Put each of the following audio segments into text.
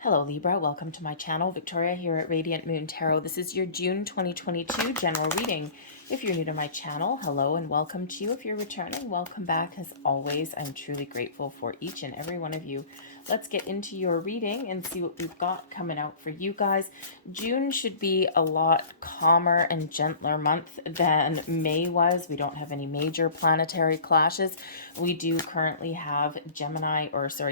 Hello Libra, welcome to my channel. Victoria here at Radiant Moon Tarot. This is your June 2022 general reading. If you're new to my channel, hello and welcome to you. If you're returning, welcome back. As always, I'm truly grateful for each and every one of you. Let's get into your reading and see what we've got coming out for you guys. June should be a lot calmer and gentler month than May was. We don't have any major planetary clashes. We do currently have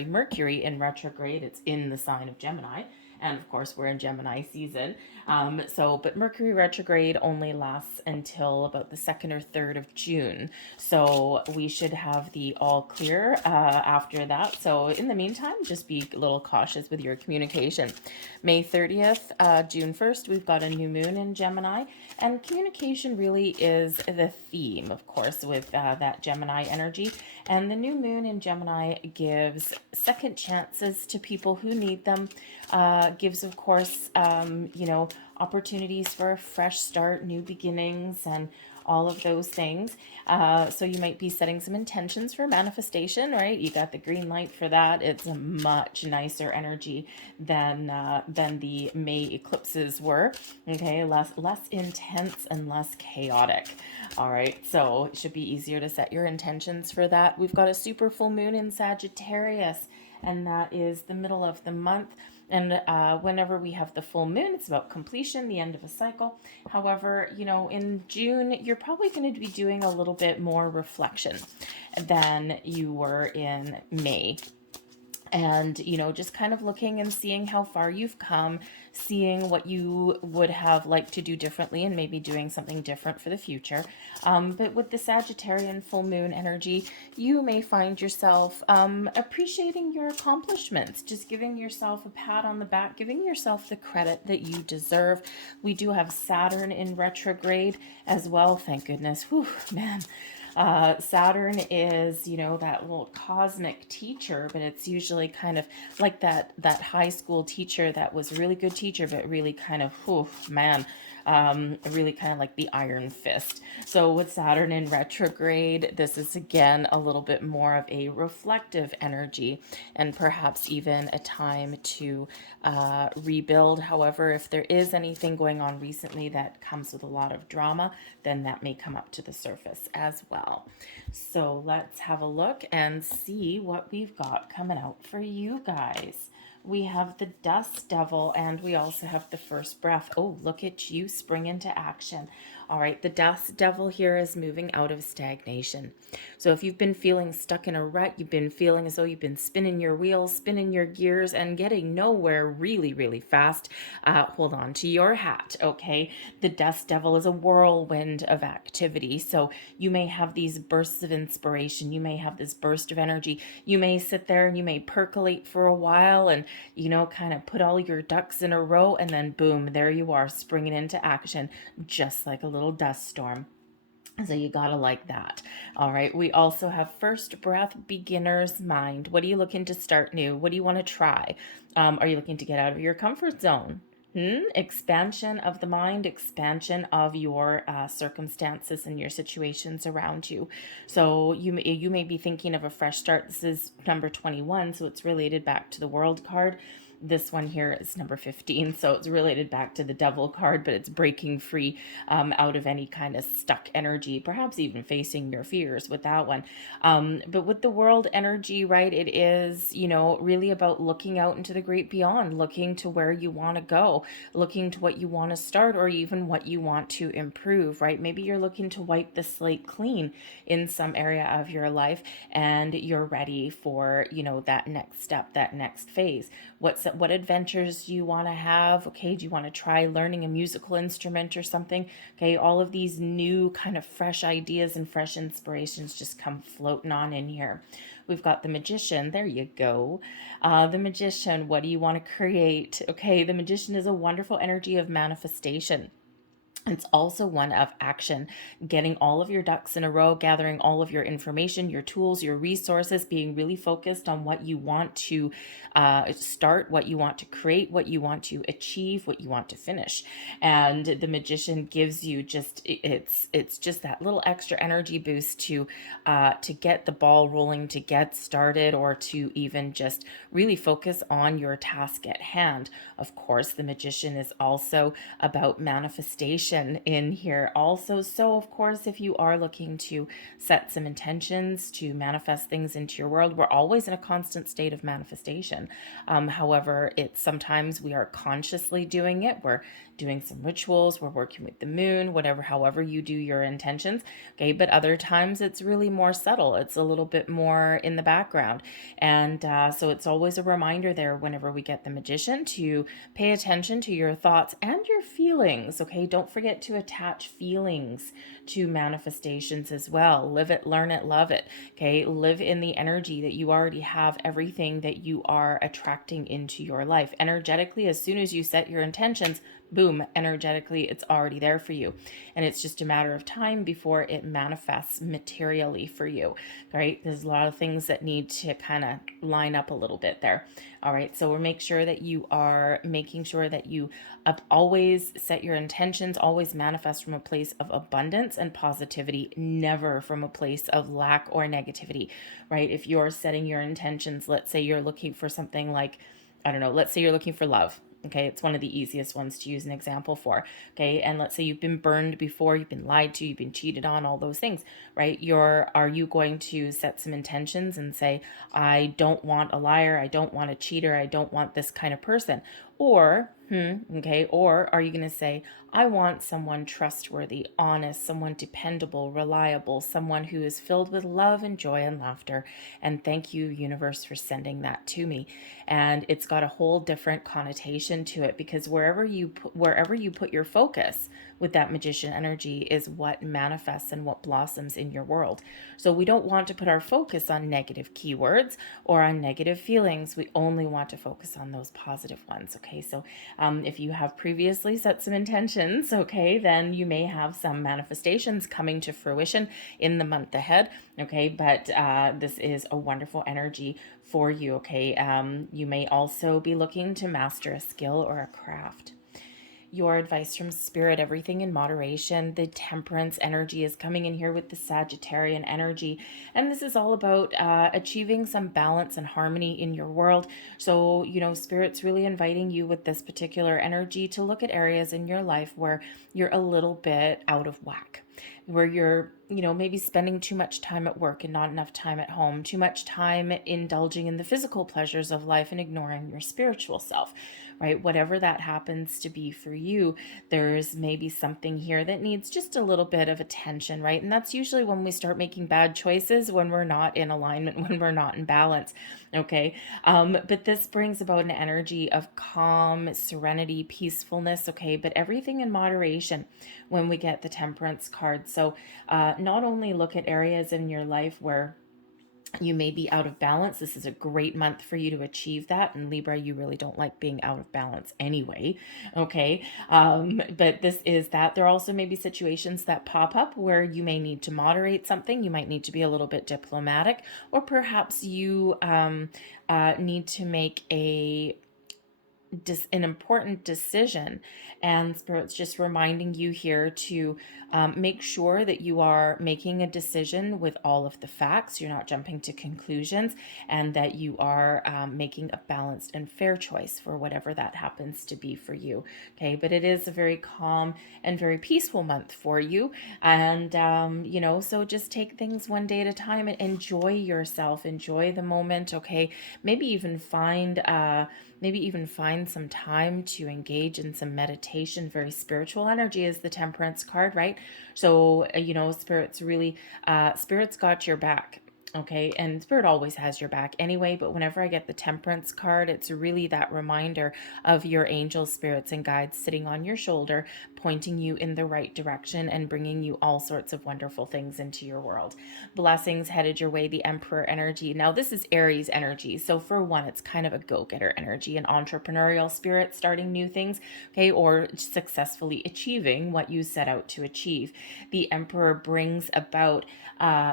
Mercury in retrograde. It's in the sign of Gemini. And of course, we're in Gemini season. But Mercury retrograde only lasts until about the 2nd or 3rd of June. So we should have the all clear after that. So in the meantime, just be a little cautious with your communication. May 30th, June 1st, we've got a new moon in Gemini. And communication really is the theme, of course, with that Gemini energy. And the new moon in Gemini gives second chances to people who need them. Gives, of course, opportunities for a fresh start, new beginnings, and all of those things. So you might be setting some intentions for manifestation, right? You got the green light for that. It's a much nicer energy than the May eclipses were. Okay, less intense and less chaotic. All right, so it should be easier to set your intentions for that. We've got a super full moon in Sagittarius, and that is the middle of the month. And whenever we have the full moon, it's about completion, the end of a cycle. However, in June, you're probably going to be doing a little bit more reflection than you were in May. And, just kind of looking and seeing how far you've come, seeing what you would have liked to do differently and maybe doing something different for the future. But with the Sagittarian full moon energy, you may find yourself appreciating your accomplishments, just giving yourself a pat on the back, giving yourself the credit that you deserve. We do have Saturn in retrograde as well, thank goodness. Whew, man. Saturn is, that little cosmic teacher, but it's usually kind of like that high school teacher that was a really good teacher, but really kind of, really kind of like the iron fist. So with Saturn in retrograde, this is again a little bit more of a reflective energy and perhaps even a time to rebuild. However, if there is anything going on recently that comes with a lot of drama, then that may come up to the surface as well. So let's have a look and see what we've got coming out for you guys. We have the Dust Devil, and we also have the First Breath. Oh, look at you spring into action. All right, the Dust Devil here is moving out of stagnation. So if you've been feeling stuck in a rut, you've been feeling as though you've been spinning your wheels, spinning your gears, and getting nowhere really, really fast, hold on to your hat, okay? The Dust Devil is a whirlwind of activity. So you may have these bursts of inspiration. You may have this burst of energy. You may sit there and you may percolate for a while and, kind of put all your ducks in a row, and then boom, there you are, springing into action, just like a little dust storm. So you gotta like that. All right, we also have First Breath, Beginner's Mind. What are you looking to start new? What do you want to try? Are you looking to get out of your comfort zone? Expansion of the mind, expansion of your circumstances and your situations around you. So you may be thinking of a fresh start. This is number 21, so it's related back to the World card. This one here is number 15, so it's related back to the Devil card, but it's breaking free out of any kind of stuck energy, perhaps even facing your fears with that one. But with the World energy, right, it is, really about looking out into the great beyond, looking to where you want to go, looking to what you want to start, or even what you want to improve, right? Maybe you're looking to wipe the slate clean in some area of your life, and you're ready for, that next step, that next phase. What adventures do you want to have? Okay, do you want to try learning a musical instrument or something? Okay, all of these new kind of fresh ideas and fresh inspirations just come floating on in here. We've got the Magician. There you go. The Magician, what do you want to create? Okay, the Magician is a wonderful energy of manifestation. It's also one of action, getting all of your ducks in a row, gathering all of your information, your tools, your resources, being really focused on what you want to start, what you want to create, what you want to achieve, what you want to finish. And the magician gives you just it's just that little extra energy boost to get the ball rolling, to get started, or to even just really focus on your task at hand. Of course, the magician is also about manifestation in here also. So of course, if you are looking to set some intentions to manifest things into your world, we're always in a constant state of manifestation. However, it's sometimes we are consciously doing it. We're doing some rituals, we're working with the moon, whatever, however you do your intentions. Okay, but other times it's really more subtle. It's a little bit more in the background. And so it's always a reminder there whenever we get the magician to pay attention to your thoughts and your feelings. Okay, don't forget to attach feelings to manifestations as well. Live it, learn it, love it. Okay, live in the energy that you already have everything that you are attracting into your life. Energetically, as soon as you set your intentions, boom, energetically, it's already there for you. And it's just a matter of time before it manifests materially for you, right? There's a lot of things that need to kind of line up a little bit there. All right, so we'll make sure that you are making sure that you always set your intentions, always manifest from a place of abundance and positivity, never from a place of lack or negativity, right? If you're setting your intentions, let's say you're looking for something like, I don't know, let's say you're looking for love. Okay, it's one of the easiest ones to use an example for. Okay, and let's say you've been burned before, you've been lied to, you've been cheated on, all those things, right? Are you going to set some intentions and say, I don't want a liar, I don't want a cheater, I don't want this kind of person? Or, or are you going to say, I want someone trustworthy, honest, someone dependable, reliable, someone who is filled with love and joy and laughter. And thank you, universe, for sending that to me. And it's got a whole different connotation to it, because wherever you put your focus with that magician energy is what manifests and what blossoms in your world. So we don't want to put our focus on negative keywords or on negative feelings. We only want to focus on those positive ones. Okay, so if you have previously set some intentions, okay, then you may have some manifestations coming to fruition in the month ahead. Okay, but this is a wonderful energy for you. Okay, you may also be looking to master a skill or a craft. Your advice from spirit, everything in moderation. The temperance energy is coming in here with the Sagittarian energy, and this is all about achieving some balance and harmony in your world. So spirit's really inviting you with this particular energy to look at areas in your life where you're a little bit out of whack, where you're maybe spending too much time at work and not enough time at home, too much time indulging in the physical pleasures of life and ignoring your spiritual self, right? Whatever that happens to be for you, there's maybe something here that needs just a little bit of attention, right? And that's usually when we start making bad choices, when we're not in alignment, when we're not in balance. Okay, but this brings about an energy of calm, serenity, peacefulness. Okay, but everything in moderation when we get the temperance card. So not only look at areas in your life where you may be out of balance. This is a great month for you to achieve that. And Libra, you really don't like being out of balance anyway. Okay. But this is that. There also may be situations that pop up where you may need to moderate something. You might need to be a little bit diplomatic, or perhaps you need to make an important decision, and spirit's just reminding you here to make sure that you are making a decision with all of the facts. You're not jumping to conclusions, and that you are making a balanced and fair choice for whatever that happens to be for you. Okay, but it is a very calm and very peaceful month for you, and so just take things one day at a time and enjoy yourself, enjoy the moment. Okay, maybe even find some time to engage in some meditation. Very spiritual energy is the temperance card, right? So spirit's got your back. Okay, and Spirit always has your back anyway, but whenever I get the Temperance card, it's really that reminder of your angel spirits and guides sitting on your shoulder, pointing you in the right direction and bringing you all sorts of wonderful things into your world. Blessings headed your way, the Emperor energy. Now, this is Aries energy. So, for one, it's kind of a go getter energy, an entrepreneurial spirit, starting new things, okay, or successfully achieving what you set out to achieve. The Emperor brings about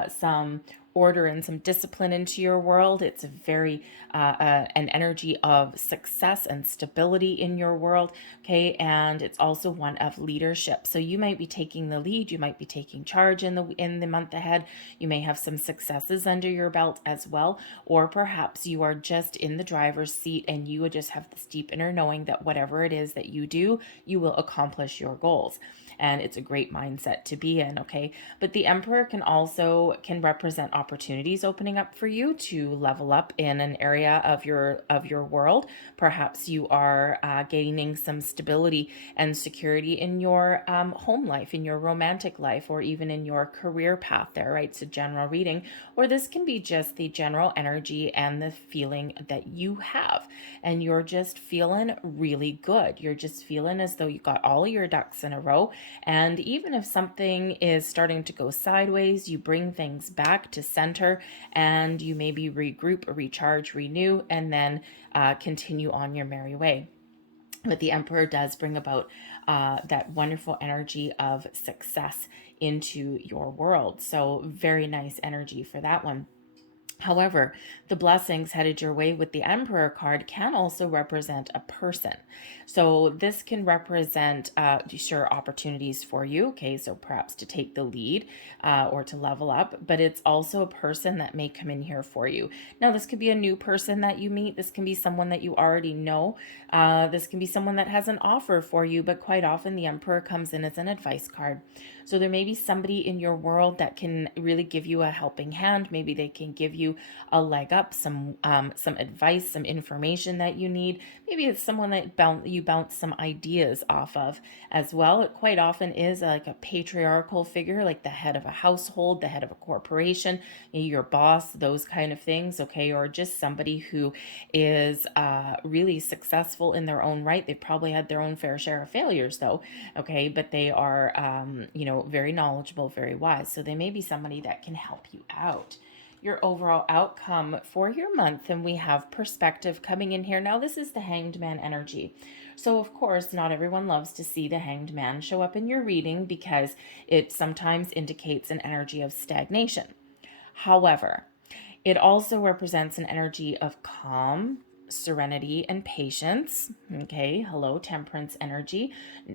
some order and some discipline into your world. It's a very an energy of success and stability in your world. Okay, and it's also one of leadership. So you might be taking the lead. You might be taking charge in the month ahead. You may have some successes under your belt as well, or perhaps you are just in the driver's seat and you would just have this deep inner knowing that whatever it is that you do, you will accomplish your goals. And it's a great mindset to be in. Okay, but the Emperor can represent opportunities opening up for you to level up in an area of your world. Perhaps you are gaining some stability and security in your home life, in your romantic life, or even in your career path there, right? It's a general reading, or this can be just the general energy and the feeling that you have, and you're just feeling really good. You're just feeling as though you got all of your ducks in a row, and even if something is starting to go sideways, you bring things back to center and you maybe regroup, recharge, renew, and then continue on your merry way. But the Emperor does bring about that wonderful energy of success into your world. So, very nice energy for that one. However, the blessings headed your way with the Emperor card can also represent a person. So this can represent, sure, opportunities for you. Okay, so perhaps to take the lead or to level up, but it's also a person that may come in here for you. Now, this could be a new person that you meet. This can be someone that you already know. This can be someone that has an offer for you, but quite often the Emperor comes in as an advice card. So there may be somebody in your world that can really give you a helping hand. Maybe they can give you a leg up, some advice, some information that you need. Maybe it's someone that you bounce some ideas off of as well. It quite often is like a patriarchal figure, like the head of a household, the head of a corporation, your boss, those kind of things, okay? Or just somebody who is really successful in their own right. They've probably had their own fair share of failures, though, okay? But they are, very knowledgeable, very wise. So they may be somebody that can help you out. Your overall outcome for your month, and we have perspective coming in here. Now, this is the Hanged Man energy. So, of course, not everyone loves to see the Hanged Man show up in your reading because it sometimes indicates an energy of stagnation. However, it also represents an energy of calm, serenity, and patience. Okay, hello, Temperance energy.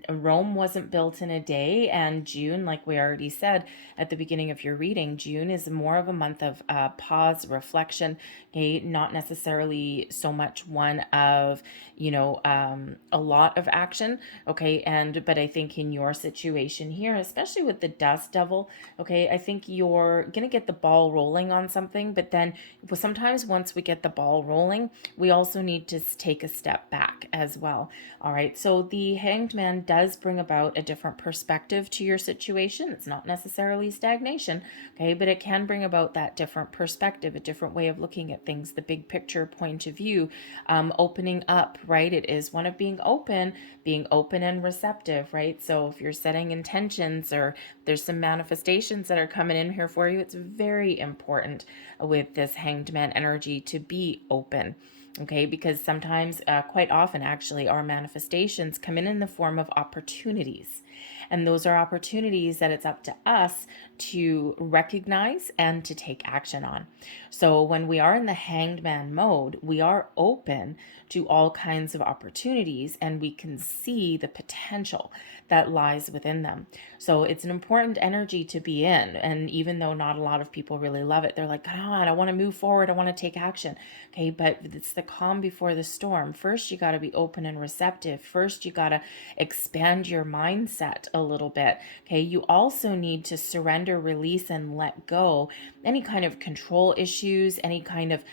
Rome wasn't built in a day, and June, like we already said at the beginning of your reading, June is more of a month of pause, reflection. Okay, not necessarily so much one of a lot of action. Okay, but I think in your situation here, especially with the Dust Devil, okay, I think you're gonna get the ball rolling on something, but then sometimes once we get the ball rolling, we also need to take a step back as well. All right, so the Hanged Man does bring about a different perspective to your situation. It's not necessarily stagnation, okay, but it can bring about that different perspective, a different way of looking at things, the big picture point of view, opening up, right? It is one of being open and receptive, right? So if you're setting intentions or there's some manifestations that are coming in here for you, it's very important with this Hanged Man energy to be open. Okay, because sometimes, quite often actually, our manifestations come in the form of opportunities. And those are opportunities that it's up to us to recognize and to take action on. So when we are in the Hanged Man mode, we are open to all kinds of opportunities and we can see the potential that lies within them. So it's an important energy to be in. And even though not a lot of people really love it, they're like, God, I want to move forward. I want to take action. Okay, but it's the calm before the storm. First, you got to be open and receptive. First, you got to expand your mindset a little bit. Okay, you also need to surrender, release, and let go any kind of control issues, any kind of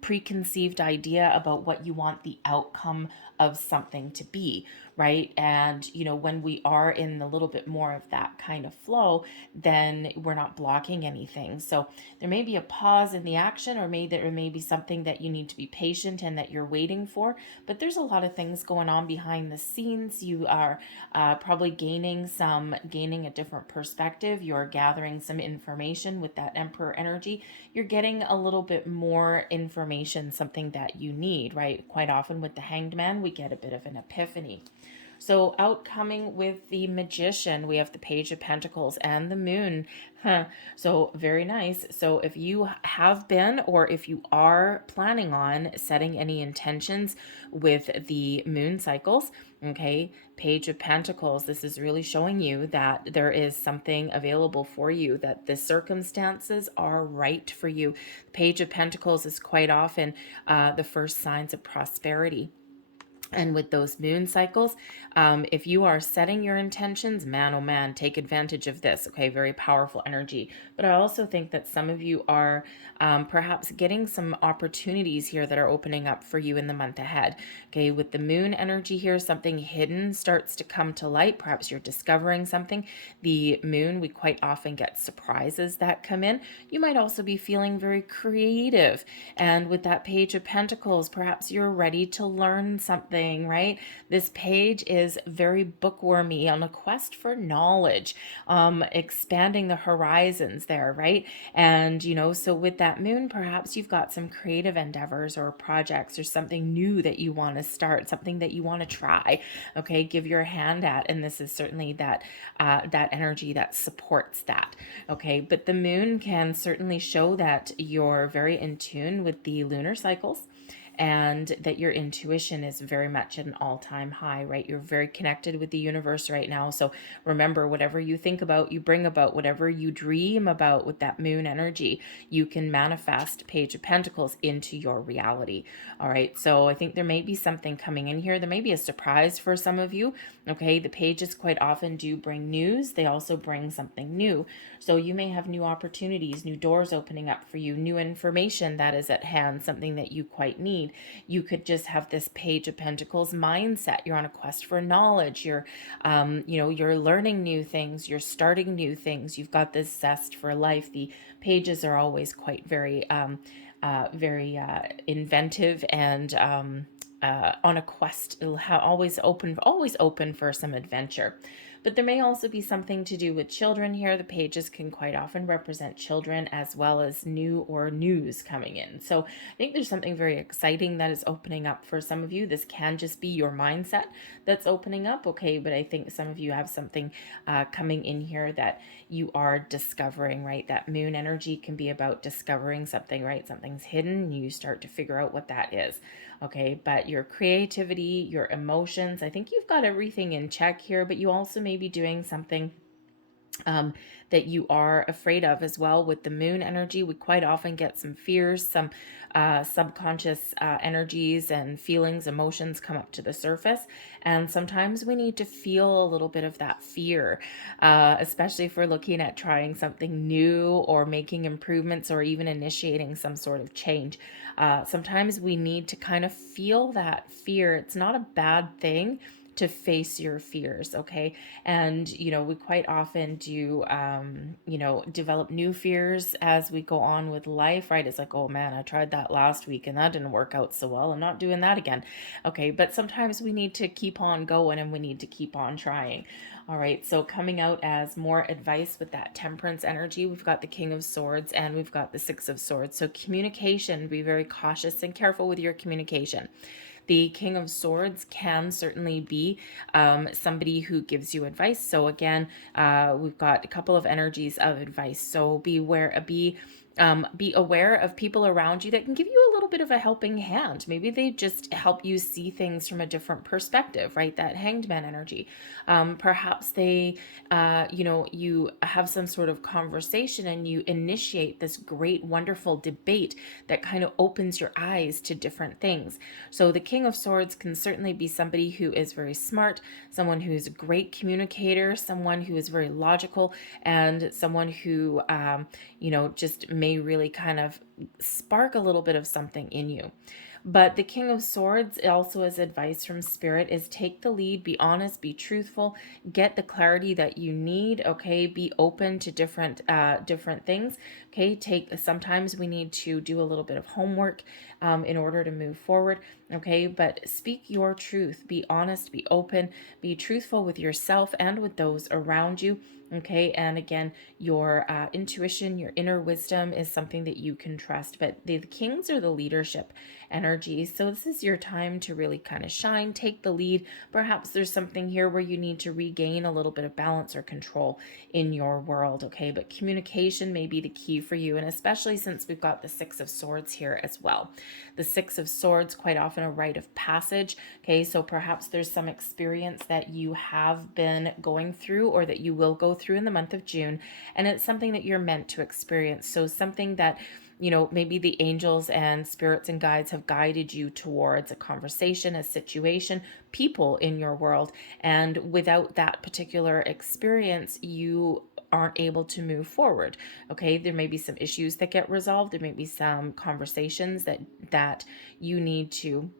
preconceived idea about what you want the outcome of something to be, right? And, when we are in a little bit more of that kind of flow, then we're not blocking anything. So there may be a pause in the action, or maybe there may be something that you need to be patient and that you're waiting for. But there's a lot of things going on behind the scenes. You are probably gaining a different perspective. You're gathering some information with that Emperor energy. You're getting a little bit more information, something that you need, right? Quite often with the Hanged Man, we get a bit of an epiphany. So outcoming with the Magician, we have the Page of Pentacles and the Moon. So very nice. So if you have been, or if you are planning on setting any intentions with the moon cycles, okay, Page of Pentacles, this is really showing you that there is something available for you, that the circumstances are right for you. Page of Pentacles is quite often the first signs of prosperity. And with those moon cycles, if you are setting your intentions, man, oh man, take advantage of this. Okay, very powerful energy. But I also think that some of you are perhaps getting some opportunities here that are opening up for you in the month ahead. Okay, with the moon energy here, something hidden starts to come to light. Perhaps you're discovering something. The moon, we quite often get surprises that come in. You might also be feeling very creative. And with that Page of Pentacles, perhaps you're ready to learn something, right? This page is very bookwormy, on a quest for knowledge, expanding the horizons there, right? And, so with that moon, perhaps you've got some creative endeavors or projects or something new that you want to start, something that you want to try, okay? Give your hand at, and this is certainly that energy that supports that, okay? But the moon can certainly show that you're very in tune with the lunar cycles, and that your intuition is very much at an all-time high, right? You're very connected with the universe right now. So remember, whatever you think about, you bring about. Whatever you dream about with that moon energy, you can manifest Page of Pentacles into your reality. All right. So I think there may be something coming in here. There may be a surprise for some of you. Okay. The pages quite often do bring news. They also bring something new. So you may have new opportunities, new doors opening up for you, new information that is at hand, something that you quite need. You could just have this Page of Pentacles mindset. You're on a quest for knowledge. You're learning new things. You're starting new things. You've got this zest for life. The pages are always quite very inventive and on a quest, always open for some adventure. But there may also be something to do with children here. The pages can quite often represent children, as well as new or news coming in. So I think there's something very exciting that is opening up for some of you. This can just be your mindset that's opening up, okay? But I think some of you have something coming in here that you are discovering, right? That moon energy can be about discovering something, right? Something's hidden, and you start to figure out what that is. Okay, but your creativity, your emotions, I think you've got everything in check here, but you also may be doing something that you are afraid of as well. With the moon energy, we quite often get some fears, some subconscious energies and feelings, emotions come up to the surface. And sometimes we need to feel a little bit of that fear, especially if we're looking at trying something new or making improvements or even initiating some sort of change. Sometimes we need to kind of feel that fear. It's not a bad thing to face your fears, okay? And, we quite often do, develop new fears as we go on with life, right? It's like, oh man, I tried that last week and that didn't work out so well. I'm not doing that again. Okay, but sometimes we need to keep on going and we need to keep on trying. All right, so coming out as more advice with that Temperance energy, we've got the King of Swords and we've got the Six of Swords. So communication, be very cautious and careful with your communication. The King of Swords can certainly be somebody who gives you advice. So again, we've got a couple of energies of advice. So be aware of people around you that can give you a little bit of a helping hand. Maybe they just help you see things from a different perspective, right? That Hanged Man energy. Perhaps they, you have some sort of conversation and you initiate this great, wonderful debate that kind of opens your eyes to different things. So the King of Swords can certainly be somebody who is very smart, someone who's a great communicator, someone who is very logical, and someone who, just may really kind of spark a little bit of something in you. But the King of Swords also, as advice from Spirit, is take the lead, be honest, be truthful, get the clarity that you need. Okay, be open to different things. Okay, sometimes we need to do a little bit of homework in order to move forward. Okay, but speak your truth, be honest, be open, be truthful with yourself and with those around you. Okay, and again, your intuition, your inner wisdom is something that you can trust. But the kings are the leadership energy. So this is your time to really kind of shine, take the lead. Perhaps there's something here where you need to regain a little bit of balance or control in your world. Okay, but communication may be the key for you, and especially since we've got the Six of Swords here as well. The Six of Swords, quite often a rite of passage. Okay, so perhaps there's some experience that you have been going through or that you will go through in the month of June, and it's something that you're meant to experience. So something that, maybe the angels and spirits and guides have guided you towards a conversation, a situation, people in your world. And without that particular experience, you aren't able to move forward. Okay, there may be some issues that get resolved. There may be some conversations that you need to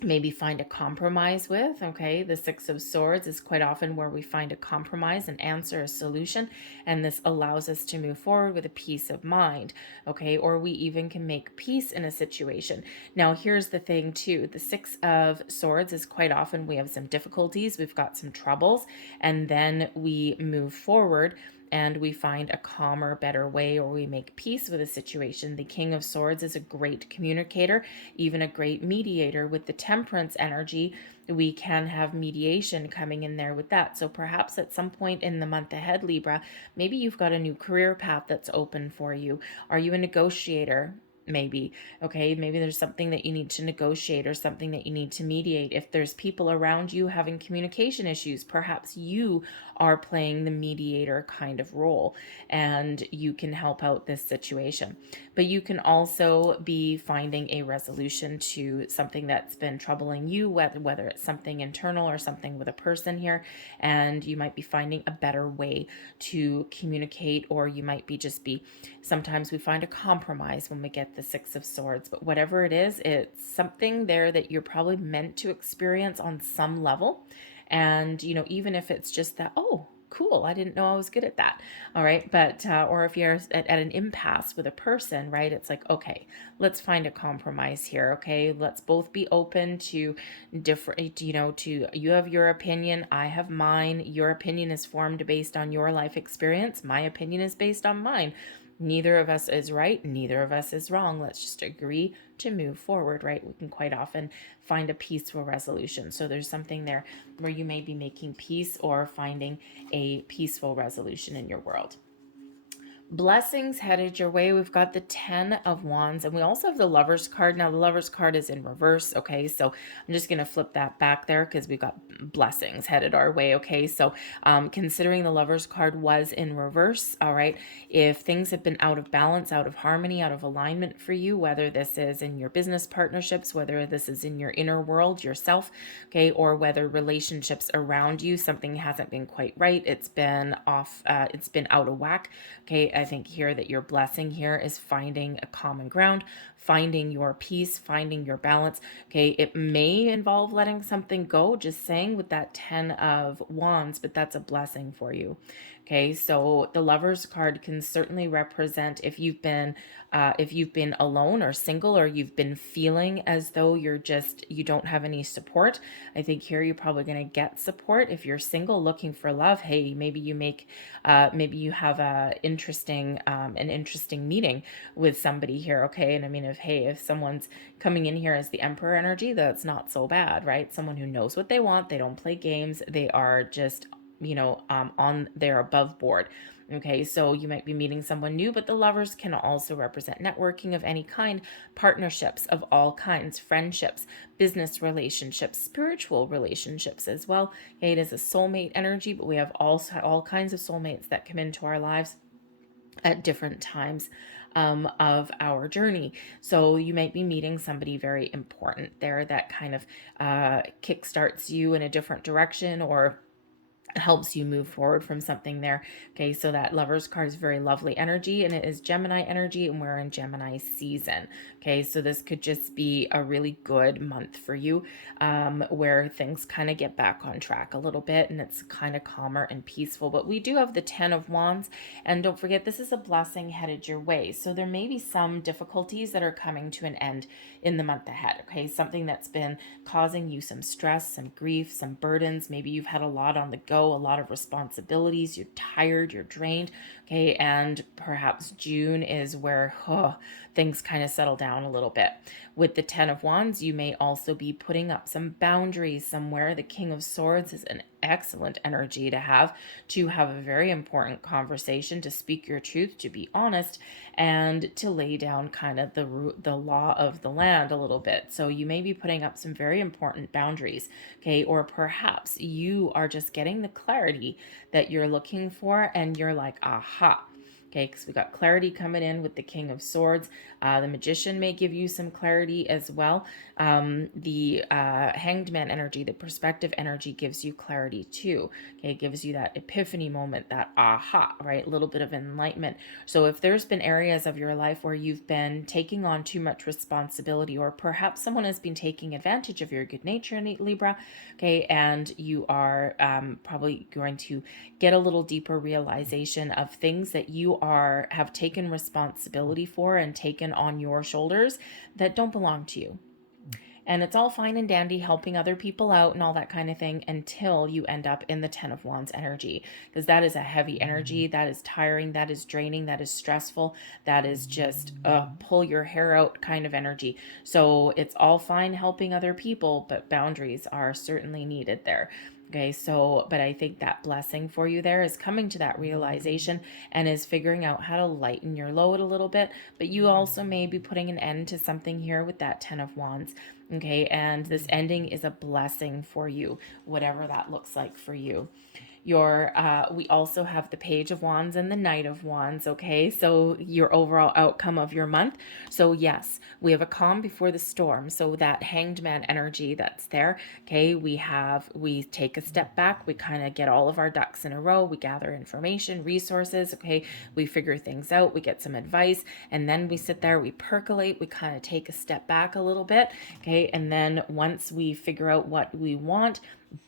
maybe find a compromise with. Okay, the Six of Swords is quite often where we find a compromise, an answer, a solution, and this allows us to move forward with a peace of mind. Okay, or we even can make peace in a situation. Now here's the thing too, the Six of Swords is quite often we have some difficulties, we've got some troubles, and then we move forward and we find a calmer, better way, or we make peace with a situation. The King of Swords is a great communicator, even a great mediator. With the Temperance energy, we can have mediation coming in there with that. So perhaps at some point in the month ahead, Libra, maybe you've got a new career path that's open for you. Are you a negotiator? Maybe. Okay, maybe there's something that you need to negotiate or something that you need to mediate. If there's people around you having communication issues, perhaps you are playing the mediator kind of role and you can help out this situation. But you can also be finding a resolution to something that's been troubling you, whether it's something internal or something with a person here, and you might be finding a better way to communicate, or you might be sometimes we find a compromise when we get the Six of Swords. But whatever it is, it's something there that you're probably meant to experience on some level. And, even if it's just that, oh, cool, I didn't know I was good at that. All right. But, or if you're at an impasse with a person, right, it's like, okay, let's find a compromise here. Okay. Let's both be open to different, you have your opinion, I have mine. Your opinion is formed based on your life experience. My opinion is based on mine. Neither of us is right, neither of us is wrong. Let's just agree to move forward, right? We can quite often find a peaceful resolution. So there's something there where you may be making peace or finding a peaceful resolution in your world. Blessings headed your way. We've got the 10 of Wands, and we also have the Lover's card. Now, the Lover's card is in reverse, okay? So I'm just going to flip that back there because we've got blessings headed our way, okay? So considering the Lover's card was in reverse, all right, if things have been out of balance, out of harmony, out of alignment for you, whether this is in your business partnerships, whether this is in your inner world, yourself, okay, or whether relationships around you, something hasn't been quite right, it's been off, it's been out of whack, okay? I think here that your blessing here is finding a common ground, finding your peace, finding your balance. Okay, it may involve letting something go, just saying, with that 10 of Wands, but that's a blessing for you. Okay, so the Lover's card can certainly represent if you've been alone or single, or you've been feeling as though you don't have any support. I think here you're probably going to get support. If you're single looking for love, hey, maybe you have an interesting meeting with somebody here. Okay, and I mean, if someone's coming in here as the Emperor energy, that's not so bad, right? Someone who knows what they want, they don't play games, they are just they're above board. Okay, so you might be meeting someone new, but the Lovers can also represent networking of any kind, partnerships of all kinds, friendships, business relationships, spiritual relationships as well. Okay, it is a soulmate energy, but we have also all kinds of soulmates that come into our lives at different times of our journey. So you might be meeting somebody very important there that kind of kickstarts you in a different direction, or helps you move forward from something there. Okay, so that Lovers card is very lovely energy, and it is Gemini energy, and we're in Gemini season. Okay, so this could just be a really good month for you, where things kind of get back on track a little bit, and it's kind of calmer and peaceful. But we do have the 10 of Wands, and don't forget, this is a blessing headed your way. So there may be some difficulties that are coming to an end in the month ahead. Okay, something that's been causing you some stress, some grief, some burdens. Maybe you've had a lot on the go, a lot of responsibilities. You're tired, you're drained. Okay, and perhaps June is where things kind of settle down a little bit. With the 10 of Wands, you may also be putting up some boundaries somewhere. The King of Swords is an excellent energy to have a very important conversation, to speak your truth, to be honest, and to lay down kind of the law of the land a little bit. So you may be putting up some very important boundaries, okay? Or perhaps you are just getting the clarity that you're looking for, and you're like, aha. Okay, because we got clarity coming in with the King of Swords. The Magician may give you some clarity as well. The Hanged Man energy, the perspective energy, gives you clarity too. Okay, it gives you that epiphany moment, that aha, right? A little bit of enlightenment. So if there's been areas of your life where you've been taking on too much responsibility, or perhaps someone has been taking advantage of your good nature, Libra, okay, and you are probably going to get a little deeper realization of things that you have taken responsibility for and taken on your shoulders that don't belong to you. And it's all fine and dandy helping other people out and all that kind of thing until you end up in the 10 of Wands energy, because that is a heavy energy. That is tiring. That is draining. That is stressful. That is just pull your hair out kind of energy. So it's all fine helping other people, but boundaries are certainly needed there. Okay, so, but I think that blessing for you there is coming to that realization and is figuring out how to lighten your load a little bit. But you also may be putting an end to something here with that 10 of Wands. Okay, and this ending is a blessing for you, whatever that looks like for you. We also have the Page of Wands and the Knight of Wands. Okay, so your overall outcome of your month. So yes, we have a calm before the storm. So that Hanged Man energy that's there. Okay, we take a step back. We kind of get all of our ducks in a row. We gather information, resources. Okay, we figure things out. We get some advice, and then we sit there. We percolate. We kind of take a step back a little bit. Okay, and then once we figure out what we want,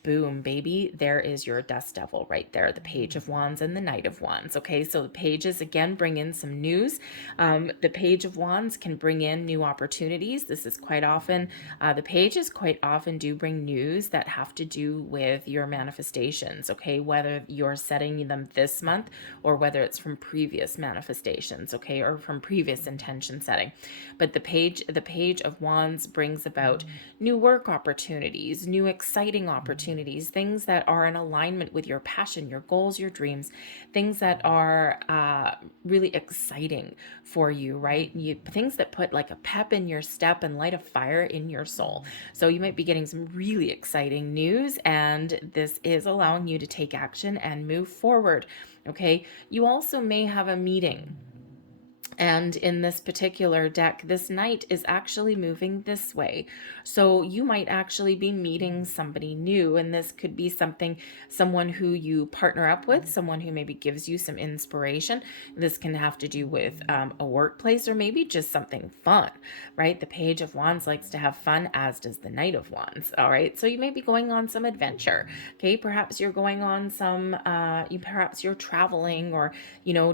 boom, baby, there is your dust devil right there, the Page of Wands and the Knight of Wands. Okay, so the pages again bring in some news. The Page of Wands can bring in new opportunities. This is quite often, the pages quite often do bring news that have to do with your manifestations. Okay, whether you're setting them this month or whether it's from previous manifestations, okay, or from previous intention setting. But the Page of Wands brings about new work opportunities, new exciting opportunities, things that are in alignment with your passion, your goals, your dreams, things that are really exciting for you, right? Things that put like a pep in your step and light a fire in your soul. So you might be getting some really exciting news, and this is allowing you to take action and move forward. Okay, you also may have a meeting. And in this particular deck, this knight is actually moving this way. So you might actually be meeting somebody new. And this could be someone who you partner up with, someone who maybe gives you some inspiration. This can have to do with a workplace, or maybe just something fun, right? The Page of Wands likes to have fun, as does the Knight of Wands. All right. So you may be going on some adventure. Okay. Perhaps you're going on perhaps you're traveling, or,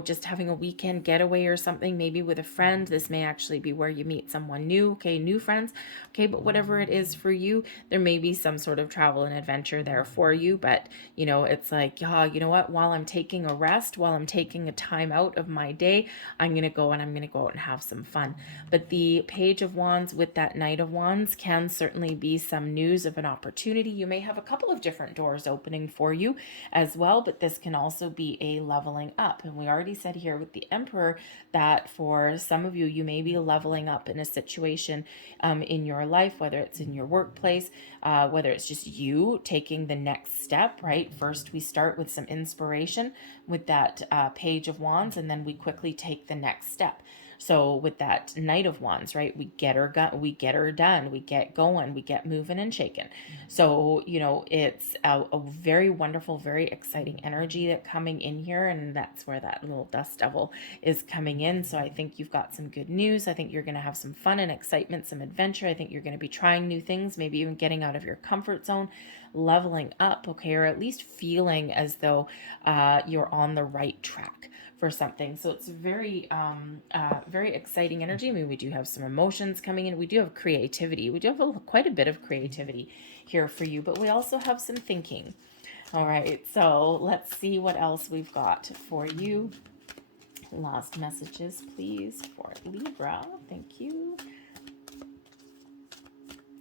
just having a weekend getaway or something, maybe with a friend. This may actually be where you meet someone new. Okay, new friends. Okay, but whatever it is for you, there may be some sort of travel and adventure there for you. But, it's like, yeah, you know what? While I'm taking a rest, while I'm taking a time out of my day, I'm going to go out and have some fun. But the Page of Wands with that Knight of Wands can certainly be some news of an opportunity. You may have a couple of different doors opening for you as well, but this can also be a leveling up. And we already said here with the Emperor that for some of you, you may be leveling up in a situation in your life, whether it's in your workplace, whether it's just you taking the next step, right? First, we start with some inspiration with that Page of Wands, and then we quickly take the next step. So with that Knight of Wands, right, we get her done, we get going, we get moving and shaking. So, you know, it's a very wonderful, very exciting energy that coming in here, and that's where that little dust devil is coming in. So I think you've got some good news. I think you're going to have some fun and excitement, some adventure. I think you're going to be trying new things, maybe even getting out of your comfort zone, leveling up, okay, or at least feeling as though you're on the right track for something. So it's very exciting energy. I mean, we do have some emotions coming in. We do have creativity. We do have quite a bit of creativity here for you, but we also have some thinking. All right, so let's see what else we've got for you. Last messages, please, for Libra. Thank you.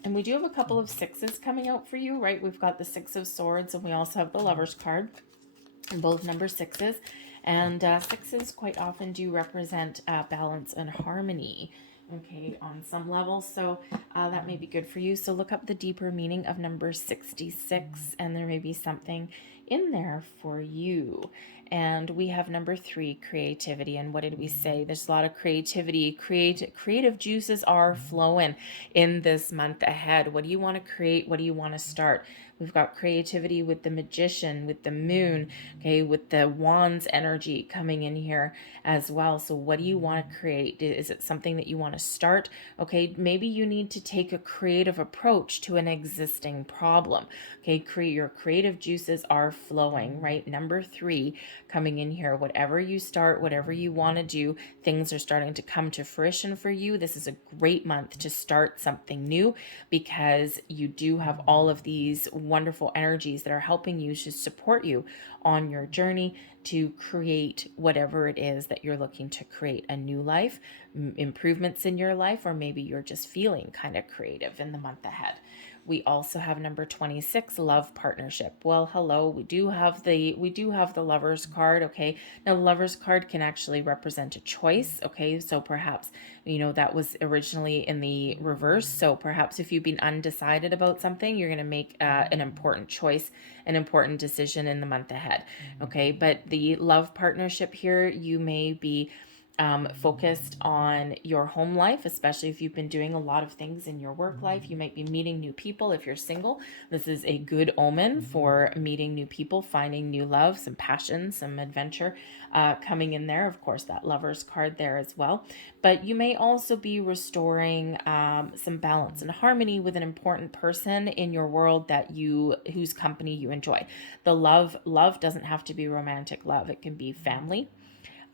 And we do have a couple of sixes coming out for you, right? We've got the Six of Swords, and we also have the Lover's card, both number sixes. And sixes quite often do represent balance and harmony, okay, on some level. So that may be good for you. So look up the deeper meaning of number 66, and there may be something in there for you. And we have number 3, creativity. And what did we say? There's a lot of creativity. Creative juices are flowing in this month ahead. What do you want to create? What do you want to start? We've got creativity with the Magician, with the Moon, okay, with the Wands energy coming in here as well. So what do you want to create? Is it something that you want to start? Okay, maybe you need to take a creative approach to an existing problem. Okay, your creative juices are flowing, right? Number 3 coming in here. Whatever you start, whatever you want to do, things are starting to come to fruition for you. This is a great month to start something new because you do have all of these wonderful energies that are helping you to support you on your journey to create whatever it is that you're looking to create, a new life, improvements in your life, or maybe you're just feeling kind of creative in the month ahead. We also have number 26, love partnership. Well, hello, we do have the Lover's card, okay? Now the Lover's card can actually represent a choice, okay? So perhaps, you know, that was originally in the reverse. So perhaps if you've been undecided about something, you're going to make an important choice, an important decision in the month ahead, okay? But the love partnership here, you may be focused on your home life, especially if you've been doing a lot of things in your work life. You might be meeting new people. If you're single, this is a good omen for meeting new people, finding new love, some passion, some adventure coming in there. Of course, that Lover's card there as well. But you may also be restoring some balance and harmony with an important person in your world that whose company you enjoy. The love doesn't have to be romantic love. It can be family.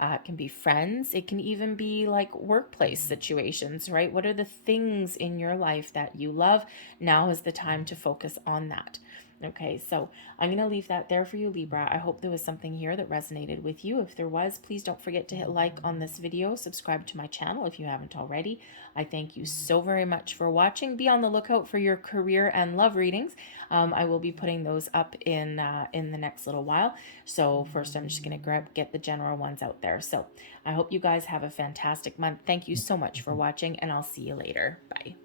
It can be friends. It can even be like workplace situations, right? What are the things in your life that you love? Now is the time to focus on that. Okay, so I'm going to leave that there for you, Libra. I hope there was something here that resonated with you. If there was, please don't forget to hit like on this video. Subscribe to my channel if you haven't already. I thank you so very much for watching. Be on the lookout for your career and love readings. I will be putting those up in the next little while. So first, I'm just going to get the general ones out there. So I hope you guys have a fantastic month. Thank you so much for watching, and I'll see you later. Bye.